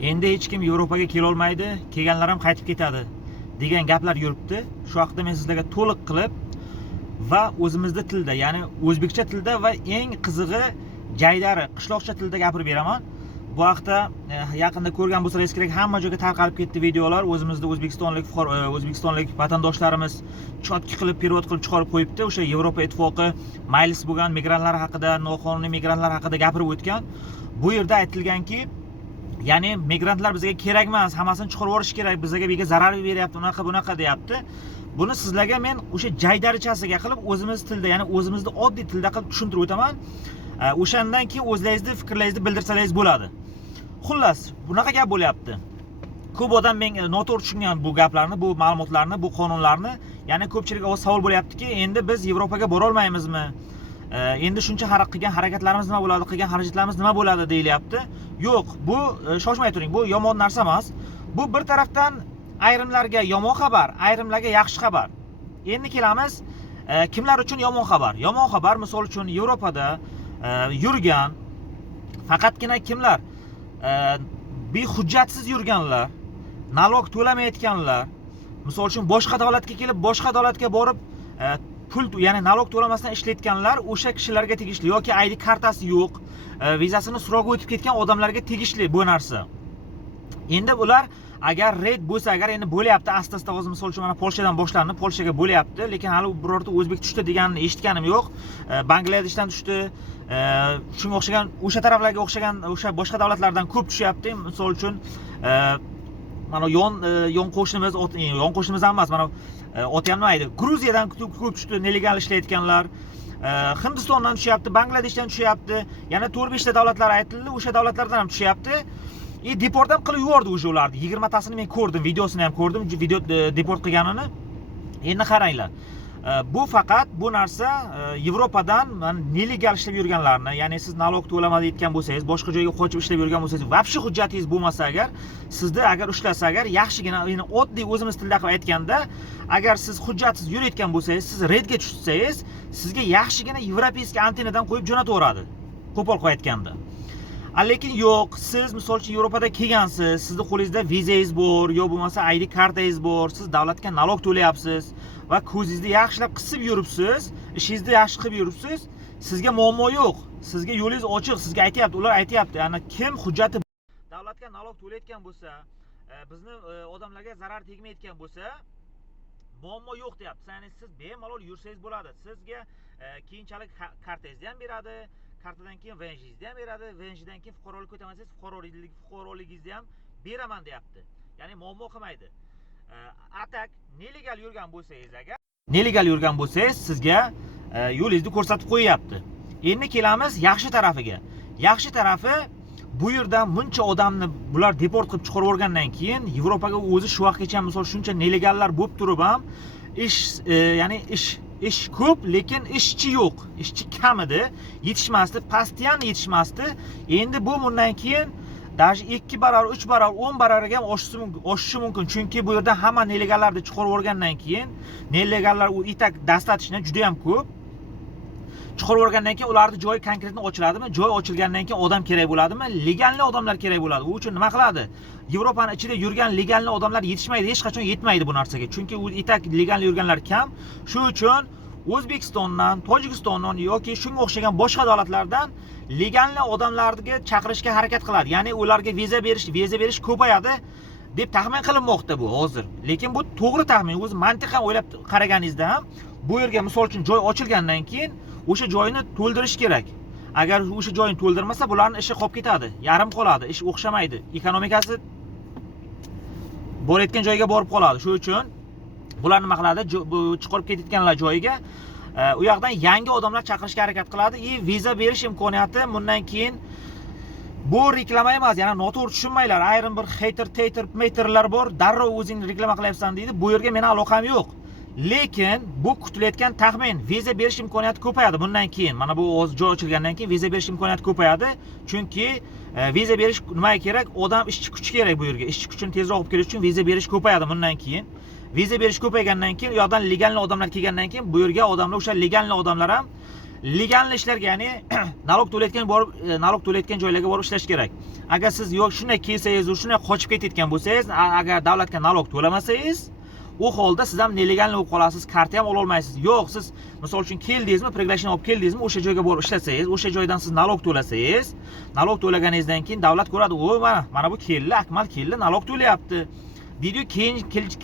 Endi hech kim Yevropaga kela olmaydi, kelganlar ham qaytib ketadi degan gaplar yuribdi. Shu haqida men sizlarga to'liq qilib va o'zimizda tilda, ya'ni o'zbekcha tilda va eng qizig'i jaydari qishloqcha tilda gapirib beraman. Bu haqda yaqinda ko'rgan bo'lsangiz kerak, hamma joyga tarqalib ketdi videolar. O'zimizda o'zbekistonlik vatandoshlarimiz chotki qilib, perevod qilib chiqarib qo'yibdi. O'sha Yevropa ittifoqi maylis bo'lgan migrantlar haqida, noqonuniy migrantlar haqida gapirib o'tgan. Bu yerda aytilganki, ya'ni migrantlar bizga kerak emas, hammasini chiqarib yuborish kerak, bizga bega zarar beryapti, unaqa bunaqa deyapti. Buni sizlarga men o'sha jaydarichasiga qilib o'zimiz tilda, ya'ni o'zimizda oddiy tilda qilib tushuntirib o'taman. O'shandan keyin o'zlaringizni fikrlaringizni bildirsangiz bo'ladi. Xullas, bunaqa gap bo'lyapti. Ko'p odam men noto'g'ri tushungan bu gaplarni, bu ma'lumotlarni, bu qonunlarni, ya'ni ko'pchilik savol bo'lyaptiki, endi biz Yevropaga bora olmaymizmi? Endi shuncha qilgan harakatlarimiz nima bo'ladi, qilgan xarajatlarimiz nima bo'ladi deyilyapti. Yo'q, bu shoshmay turing, bu yomon narsa emas. Bu bir tarafdan ayrimlarga yomon xabar, ayrimlarga yaxshi xabar. Endi kelamiz, kimlar uchun yomon xabar? Yomon xabar, misol uchun Yevropada yurgan faqatgina kimlar behujjatsiz yurganlar, nalog to'lamayotganlar, misol uchun boshqa davlatga kelib, boshqa davlatga borib pul, ya'ni nalog to'lamasdan ishlayotganlar, o'sha kishilarga tegishli, yoki ID kartasi yo'q, vizasini so'roq o'tib ketgan odamlarga tegishli bu narsa. Endi bular agar red bo'lsa, agar endi bo'lyapti asta-asta, hozir misol uchun mana Polshadan boshlandi, Polshaga bo'lyapti, lekin hali birorta o'zbek tushdi deganini eshitganim yo'q. Bangladeshdan tushdi, shunga o'xshagan, o'sha taraflarga o'xshagan, o'sha boshqa davlatlardan ko'p tushyapti. Misol uchun mana yon qo'shnimiz, yon qo'shnimiz ham emas, mana oti ham nima edi, Gruziyadan ko'p tushdi, nelegal ishlayotganlar. Hindistondan tushyapti, Bangladeshdan tushyapti. Yana 4-5 ta davlatlar aytildi, o'sha davlatlardan ham tushyapti. Deport ham qilib yubordi o'sha ularni. 20 tasini men ko'rdim, videosini ham ko'rdim, video deport qilganini. Endi qaranglar. Bu faqat bu narsa Yevropadan nelegal ishlab yurganlarni, ya'ni siz nalog to'lamayotgan bo'lsangiz, boshqa joyga qochib ishlab yurgan bo'lsangiz, vobshe hujjatingiz bo'lmasa agar, sizni agar ushlasa agar, yaxshigina, ya'ni oddiy o'zimiz tilda qilib aytganda, agar siz hujjatsiz yurayotgan bo'lsangiz, siz redga tushsangiz, sizga yaxshigina yevropeyskiy antenadan qo'yib jo'nataveradi. Qo'pol qilib aytganda. Lekin yo'q, siz misol uchun Yevropada kelgansiz, sizni qo'lingizda vizangiz bor, yo bo'lmasa ID kartangiz bor, siz davlatga nalog to'layapsiz va ko'zingizni yaxshilab qisib yuribsiz, ishingizni yaxshi qilib yuribsiz, sizga muammo yo'q. Sizga yo'lingiz ochiq, sizga aytayapti, ular aytayapti, ya'ni kim hujjati davlatga nalog to'layotgan bo'lsa, bizni odamlarga zarar tegmayotgan bo'lsa, muammo yo'q deyapti. Ya'ni siz bemalol yursangiz bo'ladi. Sizga keyinchalik kartangizni ham beradi. Kartadan keyin VNJingizni ham beradi, VNJdan keyin fuqarolik o'tamasangiz, fuqaroligingizni ham beraman deyapti. Ya'ni muammo qilmaydi. Atak nelegal yurgan bo'lsangiz agar, nelegal yurgan bo'lsangiz, sizga yo'lingizni ko'rsatib qo'yapti. Endi kelamiz yaxshi tarafiga. Yaxshi tarafi, bu yerdan buncha odamni bular deport qilib chiqarib yuborgandan keyin Yevropaga o'zi shu vaqtgacha misol shuncha nelegallar bo'lib turib ham ya'ni ish ko'p, lekin ishchi yo'q. Ishchi kam edi, yetishmasdi, pastyan yetishmasdi. Endi bu bundan keyin даже 2 barobar, 3 barobar, 10 barobarga ham oshishi mumkin. Chunki bu yerda hamma nelegallarni chiqarib yuborgandan keyin, nelegallar u itak dastatishni juda ham ko'p. Chiqarib yuborgandan keyin ularning joyi konkretni ochiladimi? Joy ochilgandan keyin odam kerak bo'ladimi? Legalni odamlar kerak bo'ladi. U uchun nima qiladi? Yevropaning ichida yurgan legalni odamlar yetishmaydi, hech qachon yetmaydi bu narsaga. Chunki u itak legalni yurganlar kam. Shuning uchun O'zbekistondan, Tojikistondan yoki shunga o'xshagan boshqa davlatlardan legalni odamlarga chaqirishga harakat qiladi. Ya'ni ularga viza berish ko'payadi deb taxmin qilinmoqda bu hozir. Lekin bu to'g'ri taxmin. O'zi mantiqan o'ylab qaraganingizda ham bu yerga misol uchun joy ochilgandan keyin o'sha joyni to'ldirish kerak. Agar o'sha joyni to'ldirmasa, bularning ishi qolib ketadi, yarim qoladi, ish o'xshamaydi. Ekonomikasi borayotgan joyga borib qoladi. Shuning uchun bular nima qiladi? Bu chiqarib ketayotganlar joyiga u yoqdan yangi odamlar chaqirishga harakat qiladi. Viza berish imkoniyati bundan keyin bu reklama emas, ya'ni noto'g'ri tushunmanglar. Ayrim bir hater bor, darrov o'zingni reklama qilyapsan deydi. Bu yerga meni aloqam yo'q. Lekin bu kutilayotgan taxmin, viza berish imkoniyati ko'payadi bundan keyin. Mana bu joy ochilgandan keyin viza berish imkoniyati ko'payadi. Chunki viza berish nimaga kerak? Odam ishchi kuchi kerak bu yerga. Ishchi kuchini tezroq olib kelish uchun viza berish ko'payadi bundan keyin. Viza berish ko'paygandan keyin, u yoqdan legalni odamlar kelgandan keyin bu yerga odamlar, o'sha legalni odamlar ham legal ishlarga, ya'ni nalog to'layotgan borib nalog to'layotgan joylarga borib ishlash kerak. Agar siz yo'q shunday kelsangiz, shunday qochib ketayotgan bo'lsangiz, agar davlatga nalog to'lamasangiz, u holda siz ham nelegalni bo'lib qolasiz, karta ham ola olmaysiz. Yo'q, siz misol uchun keldingizmi, priglashение olib keldingizmi, o'sha joyga borib ishlasangiz, o'sha joydan siz nalog to'lasangiz, nalog to'laganingizdan keyin davlat ko'radi, "O, mana bu keldi, Akmal keldi, nalog to'layapti." deydi.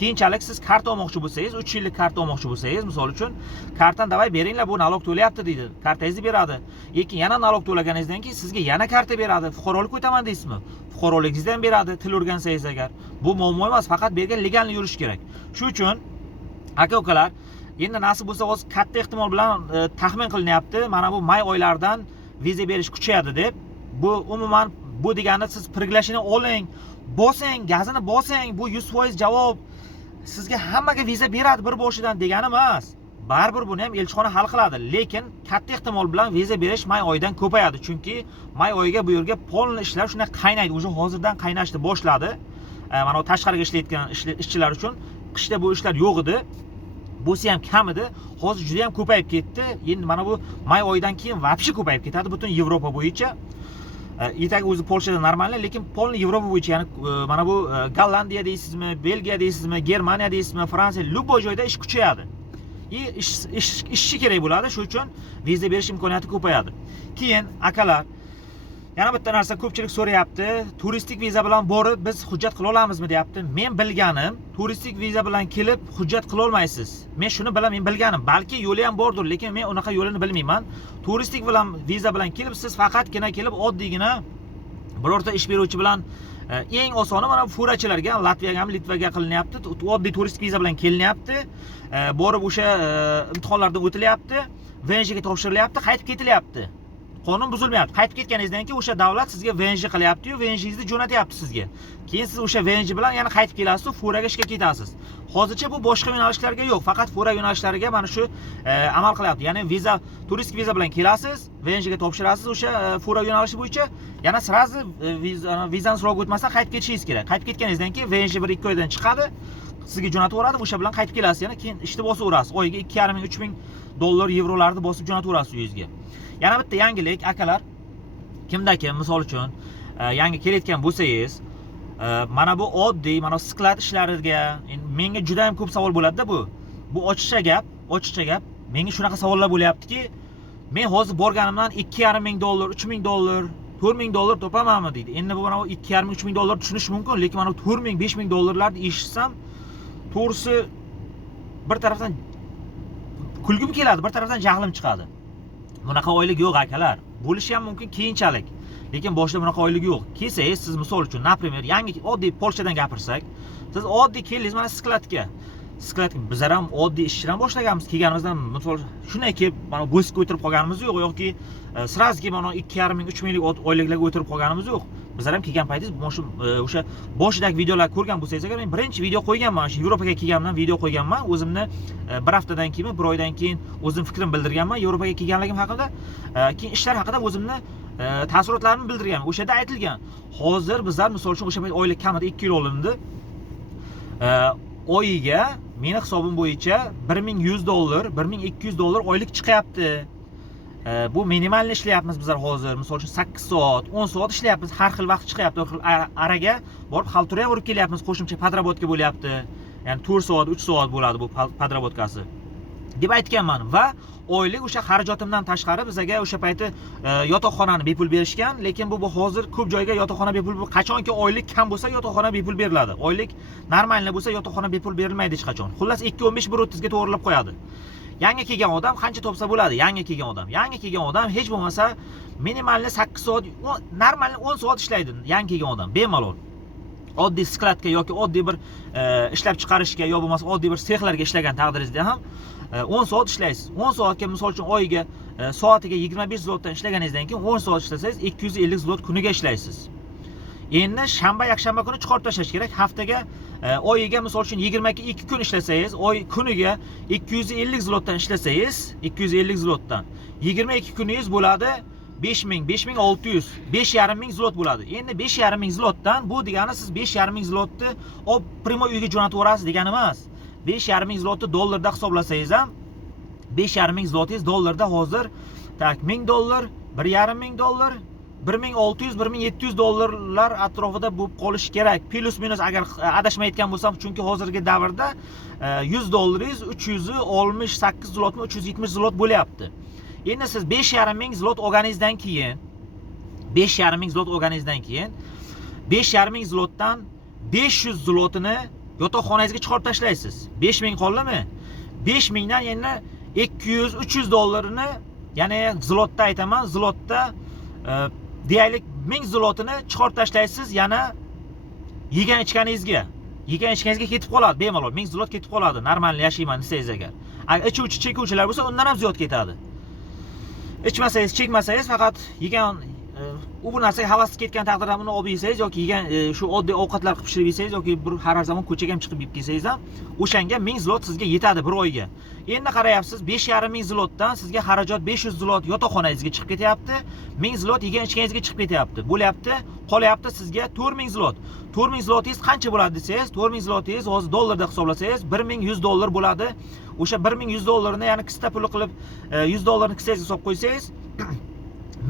Keyinchalik siz karta olmoqchi bo'lsangiz, 3 yillik karta olmoqchi bo'lsangiz, misol uchun, "Kartani davay beringlar, bu nalog to'layapti" deydi. Kartangizni beradi. Lekin yana nalog to'laganingizdan keyin sizga yana karta beradi. Fuqarolik o'taman deysizmi? Fuqaroligingizdan beradi, til o'rgansangiz agar. Bu muammo emas, faqat bu yerga legalni yurish kerak. Shuning uchun aka-ukalar, endi nasib bo'lsa hozir katta ehtimol bilan taxmin qilinyapti, mana bu may oylaridan viza berish kuchayadi deb. Bu umuman bu degani siz priglashini oling, bosing, gazini bosing, bu 100% javob. Sizga hammaga viza beradi bir boshidan degani emas. Baribir buni ham elchixona hal qiladi, lekin katta ehtimol bilan viza berish may oyidan ko'payadi, chunki may oyiga bu yerga polni ishlar shunday qaynaydi, o'sha hozirdan qaynashni boshladi. Mana bu tashqariga ishlayotgan ishchilar uchun qishda bu ishlar yo'q edi. Bo'lsa ham kam edi, hozir juda ham ko'payib ketdi. Endi mana bu may oyidan keyin vobshe ko'payib ketadi butun Yevropa bo'yicha. Itaga o'zi Polshada normal, lekin polni Yevropa bo'yicha, ya'ni mana bu Gollandiya deysizmi, Belgiya deysizmi, Germaniya deysizmi, Fransiya, любой joyda ish kuchayadi. Ishchi kerak bo'ladi, shuning uchun viza berish imkoniyati ko'payadi. Keyin akalar, yana bitta narsa ko'pchilik so'rayapti, turistik viza bilan borib biz hujjat qila olamizmi deyapti. Men bilganim, turistik viza bilan kelib hujjat qila olmaysiz. Men shuni bilaman, bilganim, balki yo'li ham bordir, lekin men unaqa yo'lini bilmayman. Turistik bilan viza bilan kelib siz faqatgina kelib oddiygina birorta ish beruvchi bilan eng osoni mana furachilarga, Latviyaga ham Litvaga qilinyapti. Oddiy turistik viza bilan kelinyapti. Borib o'sha imtihonlardan o'tilyapti, VNJ ga topshirilyapti, qaytib ketilyapti. Qonun buzilmayapti. Qaytib ketganingizdan keyin o'sha davlat sizga VNJ qilyapti-yu, VNJingizni jo'natyapti sizga. Keyin siz o'sha VNJ bilan yana qaytib kelasiz, furaga ishga ketasiz. Hozircha bu boshqa yo'nalishlarga yo'q, faqat fura yo'nalishlariga mana shu amal qilyapti. Ya'ni viza, turistik viza bilan kelasiz, VNJ ga topshirasiz o'sha fura yo'nalishi bo'yicha, yana sirazi vizani so'rab o'tmasdan qaytib ketishingiz kerak. Qaytib ketganingizdan keyin VNJ 1-2 oydan chiqadi, sizga jo'natib yuboradi, o'sha bilan qaytib kelasiz, yana keyin ishni bosib o'rasiz. Oyiga 2,5-3,000 dollar, yevrolarni bosib jo'natib o'rasiz uyingizga. Yana bitta yangilik akalar, kimda-kim misol uchun yangi kelayotgan bo'lsangiz, mana bu oddiy, mana sklad ishlariga menga juda ham ko'p savol bo'ladi-da bu. Bu ochiqcha gap. Menga shunaqa savollar bo'lyaptiki, men hozir borganimdan 2,5 dollar, 3,000 dollar, 4,000 dollar topamanmi deydi. Endi bu mana 2,5-3,000 dollar tushunish mumkin, lekin mana 4,000-5,000 dollarlarni eshitsam, to'g'risi bir tarafdan kulgim keladi, bir tarafdan jahlim chiqadi. Bunaqa oylik yo'q akalar. Bo'lishi ham mumkin keyinchalik. Lekin boshida bunaqa oylik yo'q. Kelsangiz siz misol uchun, например, yangi oddiy Polshadan gapirsak, siz oddiy keldingiz mana skladga. Bizlar ham oddiy ishchidan boshlaganmiz. Kelganimizdan misol shunday kelib, mana bo'sga o'tirib qolganimiz yo'q yoki srazki mana 2,5-3,000 lik oyliklarga o'tirib qolganimiz yo'q. Bizlar ham kelgan paytingiz o'sha boshidagi videolarni ko'rgan bo'lsangiz agar, men birinchi video qo'yganman, shu Yevropaga kelganimdan video qo'yganman. O'zimni bir haftadan keyin, bir oydan keyin o'zim fikrim bildirganman Yevropaga kelganligim haqida, keyin ishlar haqida o'zimni taassurotlarimni bildirganman. O'sha yerda aytilgan. Hozir bizlar misol uchun o'sha payt oylik kamida 2 yil olindi. Oyiga meni hisobim bo'yicha 1,100 dollar, 1,200 dollar oylik chiqyapti. Bu minimalni ishlayapmiz bizlar hozir. Misol uchun 8 soat, 10 soat ishlayapmiz. Har xil vaqt chiqyapti. Araga borib xaltura ham urib kelyapmiz. Qo'shimcha podrabotga bo'lyapti. Ya'ni 4 soat, 3 soat bo'ladi bu podrobotkasi deb aytganman va oylik o'sha xarajotimdan tashqari bizga o'sha payti yotoqxonani bepul berishgan, lekin bu hozir ko'p joyga yotoqxona bepul, qachonki oylik kam bo'lsa yotoqxona bepul beriladi. Oylik normalni bo'lsa yotoqxona bepul berilmaydi hech qachon. Xullas 2,15-1,30 ga to'g'rilab qo'yadi. Yangi kelgan odam qancha topsa bo'ladi? Yangi kelgan odam hech bo'lmasa minimalni 8 soat, normalni 10 soat ishlaydi yangi kelgan odam bemalol. Oddiy skladga yoki oddiy bir ishlab chiqarishga yo bo'lmasa oddiy bir sexlarga ishlagan taqdiringizda ham 10 soat ishlaysiz. 10 soatga misol uchun oyiga soatiga 25 zlotdan ishlaganingizdan keyin 10 soat ishlasangiz 250 zlot kuniga ishlaysiz. Endi shanba, yakshanba kuni chiqarib tashlash kerak. Haftaga oyiga misol uchun 22 kun ishlasangiz, kuniga 250 zlotdan ishlasangiz, 250 zlotdan 22 kuningiz bo'ladi 5000, 5600, 5,5 zlot bo'ladi. Endi 5,5 zlotdan bu degani siz 5,5 zlotni primo uyga jo'natib yuborasiz degani emas. 5,5 zlotni dollarda hisoblasangiz ham 5,5 zlotingiz dollarda hozir tak $1000, $1,500, $1600-1700 atrofida bo'lib qolishi kerak. Plus minus agar adashmayotgan bo'lsam, chunki hozirgi davrda $100 368 zlotmi, 370 zlot bo'lyapti. Endi siz 5,5 zlot olganingizdan keyin 5,5 zlotdan 500 zlotini yotoqxonangizga chiqarib tashlaysiz. 5000 qoldimi? 5000 dan endi 200-300 dollarini, ya'ni zlotda aytaman, zlotda deyaylik 1000 zlotini chiqarib tashlaysiz, yana yegan ichganingizga ketib qoladi bemalol. 1000 zlot ketib qoladi, normal yashayman desangiz agar. Agar ichuvchi chekuvchilar bo'lsa, undan ham ziyod ketadi. Ichmasangiz, chekmasangiz, faqat yegan u bu narsaga havas ketgan taqdirda uni olib yesangiz yoki yegan shu oddiy ovqatlar qilib pishirib yesangiz yoki bir har zamon ko'chaga ham chiqib yeb kelsangiz ham o'shanga 1000 zlot sizga yetadi bir oyga. Endi qarayapsiz, 5,5 zlotdan sizga xarajat 500 zlot yotoqxonangizga chiqib ketyapti, 1000 zlot yegan ichganingizga chiqib ketyapti. Bo'lyapti, qolyapti sizga 4000 zlot. 4000 zlotingiz qancha bo'ladi desangiz, 4000 zlotingiz hozir dollarda hisoblasangiz $1100 bo'ladi. O'sha $1100 ni ya'ni kista puli qilib $100 ni kissangizga solib qo'ysangiz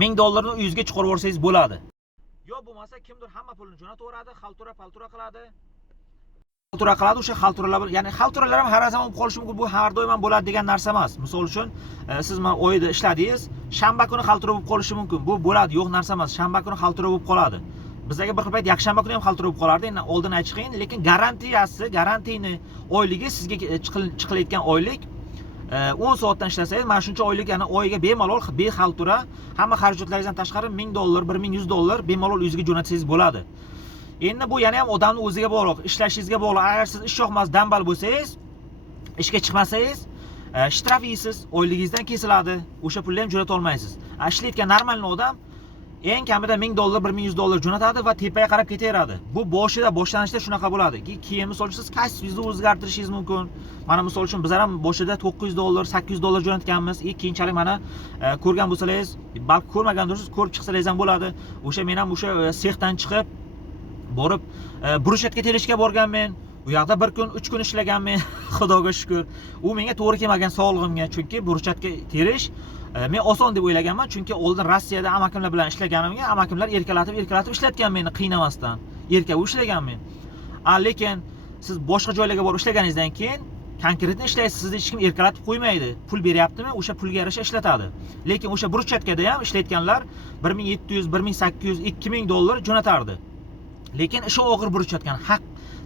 $1000 uyingizga chiqarib yuborsangiz bo'ladi. Yo bo'lmasa kimdir hamma pulini jo'nataveradi, xaltura qiladi. O'sha xalturalar, ya'ni xalturalar ham har zamon qolishi mumkin, bu har doim ham bo'ladi degan narsa emas. Misol uchun, siz mana oyda ishladingiz, shanba kuni xaltura bo'lib qolishi mumkin. Bu bo'ladi, yo'q narsa emas. Shanba kuni xaltura bo'lib qoladi. Bizlarga bir payt yakshanba kuni ham xaltura bo'lib qolardi. Endi oldin aytish qiyin, lekin garantiyni oyligi sizga chiqilayotgan oylik 10 soatdan ishlasangiz, mana shuncha oylik, ya'ni oyiga bemalol bexaltura hamma xarajatlaringizdan tashqari $1000, $1100 bemalol uyingizga jo'natsangiz bo'ladi. Endi bu yana ham odamning o'ziga bog'liq, ishlashingizga bog'liq. Agar siz ishyoqmas dambal bo'lsangiz, ishga chiqmasangiz, shtraf yeysiz, oyligingizdan kesiladi. O'sha pulni ham jo'nata olmaysiz. Ishlayotgan normal odam eng kamida $1000, $1100 jo'natadi va tepaga qarab ketaveradi. Bu boshlanishda shunaqa bo'ladi. Keyin misol uchun siz kasbingizni o'zgartirishingiz mumkin. Mana misol uchun bizlar ham boshida $900, $800 jo'natganmiz. Keyinchalik mana ko'rgan bo'lsangiz, balki ko'rmagandirsiz, ko'rib chiqsangiz ham bo'ladi. O'sha men ham o'sha sexdan chiqib borib Brushetka terishga borganman. U yoqda bir kun, 3 kun ishlaganman. Xudoga shukr. U menga to'g'ri kelmagan sog'lig'imga, chunki Brushetka terish men oson deb o'ylaganman, chunki oldin Rossiyada amakimlar bilan ishlaganimga, amakimlar erkalatib ishlatgan meni qiynamasdan. Erkab ishlaganman. Lekin siz boshqa joylarga borib ishlaganingizdan keyin konkretni ishlaysiz, sizni hech kim erkalatib qo'ymaydi. Pul beryaptimi, o'sha pulga yarasha ishlatadi. Lekin o'sha Brushetkada ham ishlayotganlar $1700, $1800, $2000 jo'natardi. Lekin ishi og'ir Brushetkani haq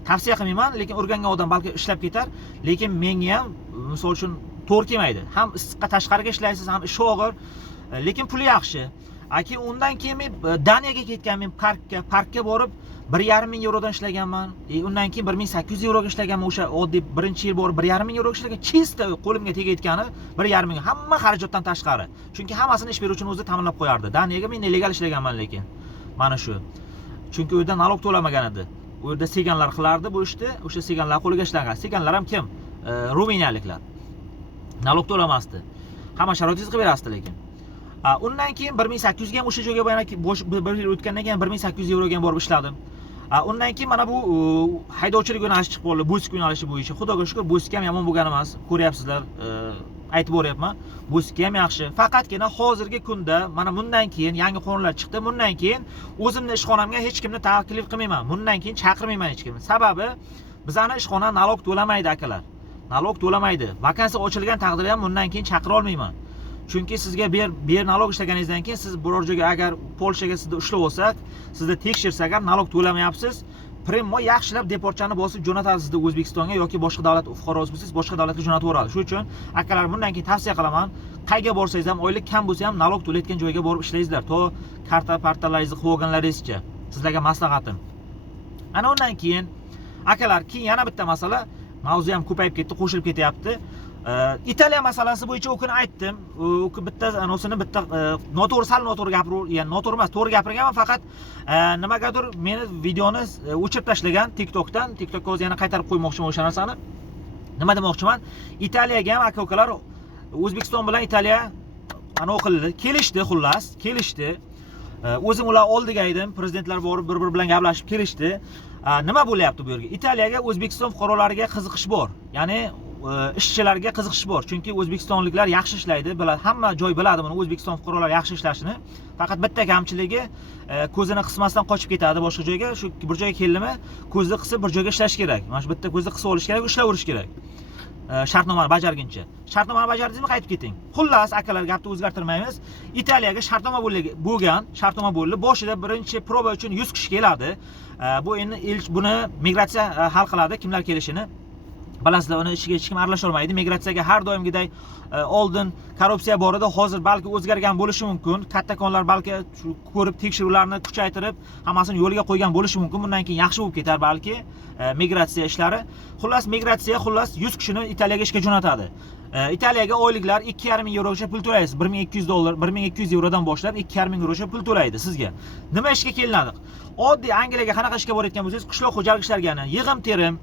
tavsiya qilmayman, lekin o'rgangan odam balki ishlab ketar, lekin menga ham misol uchun to'g'ri kelmaydi. Ham issiqqa tashqariga ishlaysiz, ham ishi og'ir, lekin puli yaxshi. Undan keyin men Daniyaga ketganman, parkka borib 1,5 dan ishlaganman. Undan keyin 1800 ga ishlaganman. O'sha oddiy birinchi yil borib 1,5 ga ishlagan, chista qo'limga tegayotgani 1,5 hamma xarajatdan tashqari. Chunki hammasini ish beruvchini o'zi ta'minlab qo'yardi. Daniyaga men legal ishlaganman, lekin mana shu. Chunki u yerda nalog to'lamagan edi. U yerda seganlar qilardi bu ishni. O'sha seganlar qo'liga ishlagan. Seganlar ham kim? Ruminiyaliklar. Nalog to'lamasdi. Hamma sharoitingizni qilib berasdi lekin. Undan keyin 1800 ga ham o'sha joyga yana bir yil o'tgandan keyin 1800 ga ham borib ishladim. Undan keyin mana bu haydovchilik yo'nalishi chiqib qoldi. Busk yo'nalishi bo'yicha. Xudoga shukr, busk ham yomon bo'lgan emas. Ko'ryapsizlar, aytib o'ryapman. Busk ham yaxshi. Faqatgina hozirgi kunda mana bundan keyin yangi qonunlar chiqdi. Bundan keyin o'zimni ishxonamga hech kimni taklif qilmayman. Bundan keyin chaqirmayman hech kimni. Sababi bizani ishxona nalog to'lamaydi akalar. Nalog to'lamaydi. Vakansiya ochilgan taqdirda ham bundan keyin chaqira olmayman. Chunki sizga ber nalog ishlaganingizdan keyin siz biror joyga agar Polshaga sizni ushlab olsak, sizni tekshirsak ham nalog to'lamayapsiz, primo yaxshilab deportchani bosib jo'natadi sizni O'zbekistonga yoki boshqa davlat fuqarosi bo'lsangiz, boshqa davlatga jo'natib yuboradi. Shuning uchun akalar bundan keyin tavsiya qilaman, qayga borsangiz ham oylik kam bo'lsa ham nalog to'layotgan joyga borib ishlaysizlar, to karta-partalaringizni qilib olganlaringizcha. Sizlarga maslahatim. Ana undan keyin akalar, keyin yana bitta masala, mavzu ham ko'payib ketdi, qo'shilib ketyapti. Italiya masalasi bo'yicha o'kini aytdim. Bitta noto'g'ri gapirib, ya'ni noto'g'ri emas, to'g'ri gapirganman, faqat nimagadir meni videoni o'chirib tashlagan TikTokdan. TikTokka hozir yana qaytarib qo'ymoqchiman o'sha narsani. Nima demoqchiman? Italiyaga ham aka-ukalar, O'zbekiston bilan Italiya o'qildi, kelishdi, xullas, kelishdi. O'zim ular oldiga edim, prezidentlar borib bir-biri bilan gaplashib kelishdi. Nima bo'lyapti bu yerga? Italiyaga O'zbekiston fuqarolariga qiziqish bor. Ya'ni ishchilarga qiziqish bor. Chunki o'zbekistonliklar yaxshi ishlaydi, biladi, hamma joy biladi buni, O'zbekiston fuqarolari yaxshi ishlashini. Faqat bitta kamchiligi ko'zini qismasdan qochib ketadi boshqa joyga. Shu bir joyga keldimi, ko'zni qisib bir joyga ishlash kerak. Mana shu bitta ko'zni qisib olish kerak, ishlaverish kerak. Shartnomani bajarguncha. Shartnomani bajardingizmi, qaytib keting. Xullas, akalar, gapni o'zgartirmaymiz. Italiyaga shartnoma bo'lgan, shartnoma bo'ldi. Boshida birinchi proba uchun 100 kishi keladi. Bu endi buni migratsiya hal qiladi, kimlar kelishini. Bilasizlar, uni ishiga hech kim aralasha olmaydi. Migratsiyaga har doimgidek oldin korrupsiya bor edi, hozir balki o'zgargan bo'lishi mumkin. Kattakonlar balki ko'rib tekshiruvlarni kuchaytirib, hammasini yo'liga qo'ygan bo'lishi mumkin. Bundan keyin yaxshi bo'lib ketar balki migratsiya ishlari. Xullas, migratsiya 100 kishini Italiyaga ishga jo'natadi. Italiyaga oyliklar 2,5 ming yevrogacha pul to'laysiz. $1200, 1200 yevrodan boshlab 2,5 ming yevrogacha pul to'laydi sizga. Nima ishga kelinadi? Oddiy Angliyaga qanaqa ishga borayotgan bo'lsangiz, qishloq xo'jalik ishlariga, yig'im terim,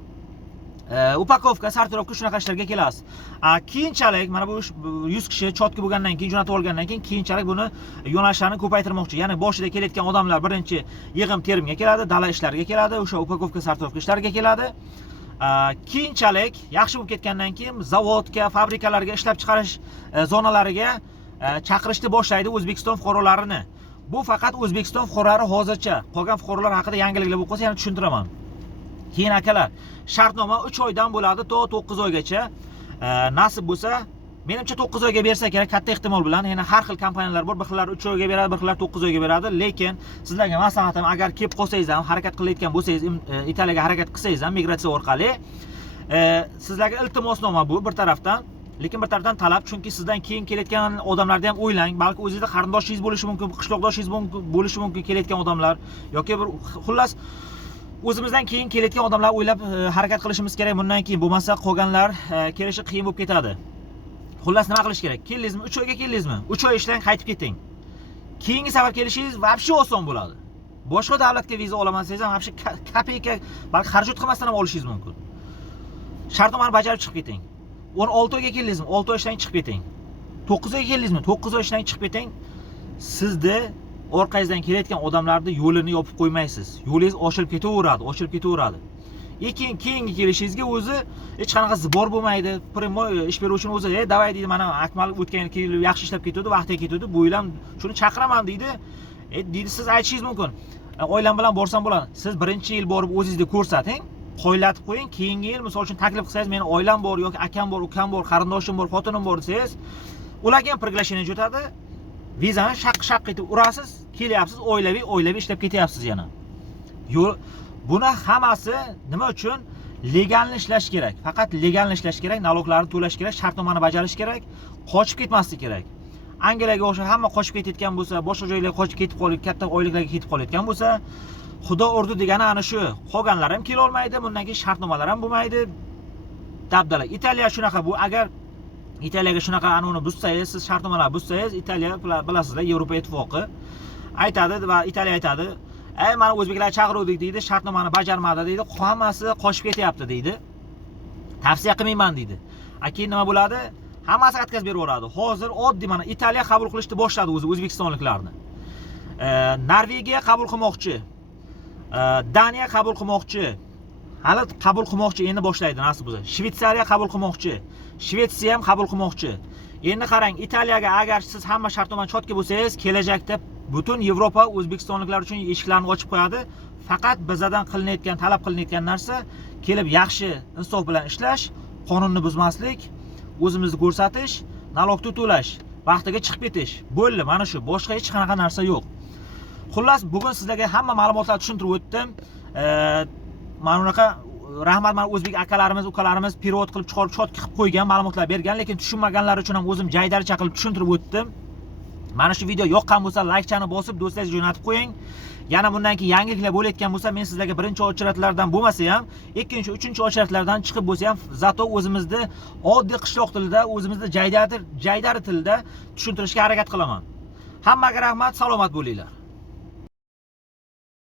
upakovka, sortirovka shunaqa ishlarga kelasiz. Keyinchalik mana bu 100 kishi chotki bo'lgandan keyin, jo'natib olgandan keyin keyinchalik buni yo'nalishlarni ko'paytirmoqchi. Ya'ni boshida kelayotgan odamlar birinchi yig'im terimga keladi, dala ishlariga keladi, o'sha upakovka, sortirovka ishlariga keladi. Keyinchalik yaxshi bo'lib ketgandan keyin zavodga, fabrikalarga, ishlab chiqarish zonalariga chaqirishni boshlaydi O'zbekiston fuqarolarini. Bu faqat O'zbekiston fuqarolari hozircha. Qolgan fuqarolar haqida yangiliklar bo'lib qolsa yana tushuntiraman. Keyin akalar, shartnoma 3 oydan bo'ladi to 9 oygacha. Nasib bo'lsa, menimcha 9 oyga bersa kerak, katta ehtimol bilan. Yana har xil kompaniyalar bor, bir xillar 3 oyga beradi, bir xillar 9 oyga beradi. Lekin sizlarga maslahatim, agar kelib qolsangiz ham, harakat qilayotgan bo'lsangiz, Italiyaga harakat qilsangiz ham migratsiya orqali, sizlarga iltimosnoma bu bir tarafdan, lekin bir tarafdan talab, chunki sizdan keyin kelayotgan odamlarni ham o'ylang. Balki o'zingizda qarindoshingiz bo'lishi mumkin, qishloqdoshingiz bo'lishi mumkin kelayotgan odamlar yoki bir xullas o'zimizdan keyin kelayotgan odamlar o'ylab harakat qilishimiz kerak. Bundan keyin bo'lmasa qolganlar kelishi qiyin bo'lib ketadi. Xullas, nima qilish kerak? Keldingizmi? 3 oyga keldingizmi? 3 oy ishlang, qaytib keting. Keyingi safar kelishingiz vobshe oson bo'ladi. Boshqa davlatga viza olaman desangiz ham vobshe kopeyka, balki xarajat qilmasdan ham olishingiz mumkin. Shartnomani bajarib chiqib keting. 16 oyga keldingizmi? 6 oy ishlang, chiqib keting. 9 oyga keldingizmi? 9 oy ishlang, chiqib keting. Sizni orqangizdan kelayotgan odamlarni yo'lini yopib qo'ymaysiz. Yo'lingiz ochilib ketaveradi. Keyingi kelishingizga o'zi hech qanaqa zibor bo'lmaydi. Primoy ish beruvchini o'zi, "Davay" deydi, "Mana Akmal o'tgan yil yaxshi ishlab ketdi, vaqtga ketdi, bu yil ham shuni chaqiraman" deydi. Deydi, siz aytishingiz mumkin. Oilam bilan borsam bo'ladi. Siz birinchi yil borib o'zingizni ko'rsating, qo'ylatib qo'ying. Keyingi yil misol uchun taklif qilsangiz, "Meni oilam bor yoki akam bor, ukam bor, qarindoshim bor, xotinim bor" desangiz, ularga ham приглашение jo'tadi. Vizani shaq etib urasiz, kelyapsiz, oilaviy ishlab ketyapsiz yana. Yo'q, buni hammasi nima uchun? Legalni ishlash kerak. Faqat legalni ishlash kerak, naloglarni to'lash kerak, shartnomani bajarish kerak, qochib ketmaslik kerak. Angliyaga o'sha hamma qochib ketayotgan bo'lsa, boshqa joylarga qochib ketib qolib, katta oyliklarga ketib qolayotgan bo'lsa, Xudo urdi degani ana shu. Qolganlar ham kela olmaydi, bundan keyin shartnomalar ham bo'lmaydi. Dabdala. Italiya shunaqa bu. Agar Italiyaga shunaqa anoni buzsangiz, siz shartnomalar buzsangiz, Italiya bilasizlar, Yevropa ittifoqi aytadi va Italiya aytadi, "Ey, mana o'zbeklar chaqiruvdik" deydi, "Shartnomani bajarmadi" deydi, "Hammasi qochib ketyapti" deydi. "Tavsiya qilmayman" deydi. Keyin nima bo'ladi? Hammasi atkaz beraveradi. Hozir oddiy mana Italiya qabul qilishni boshladi o'zi o'zbekistonliklarni. Norvegiya qabul qilmoqchi. Daniya qabul qilmoqchi. Hali qabul qilmoqchi, endi boshlaydi nasib bo'lsa. Shveysariya qabul qilmoqchi. Shvetsiya ham qabul qilmoqchi. Endi qarang, Italiyaga agar siz hamma shartnomani chotki bo'lsangiz, kelajakda butun Yevropa o'zbekistonliklar uchun eshiklarini ochib qo'yadi. Faqat bizdan qilinayotgan, talab qilinayotgan narsa kelib yaxshi insof bilan ishlash, qonunni buzmaslik, o'zimizni ko'rsatish, nalogni to'lash, vaqtiga chiqib ketish. Bo'ldi, mana shu, boshqa hech qanaqa narsa yo'q. Xullas, bugun sizlarga hamma ma'lumotlarni tushuntirib o'tdim. Mana bunaqa rahmat, mana o'zbek akalarimiz, ukalarimiz perevod qilib chiqarib chotki qilib qo'ygan, ma'lumotlar bergan, lekin tushunmaganlar uchun ham o'zim jaydaricha qilib tushuntirib o'tdim. Mana shu video yoqqan bo'lsa, like-chani bosib, do'stlaringizga jo'natib qo'ying. Yana bundan keyin yangiliklar bo'layotgan bo'lsa, men sizlarga birinchi ochratlardan bo'lmasa ham, ikkinchi, uchinchi ochratlardan chiqib bo'lsa ham, zato o'zimizni oddiy qishloq tilida, o'zimizni jaydari tilida tushuntirishga harakat qilaman. Hammaga rahmat, salomat bo'linglar.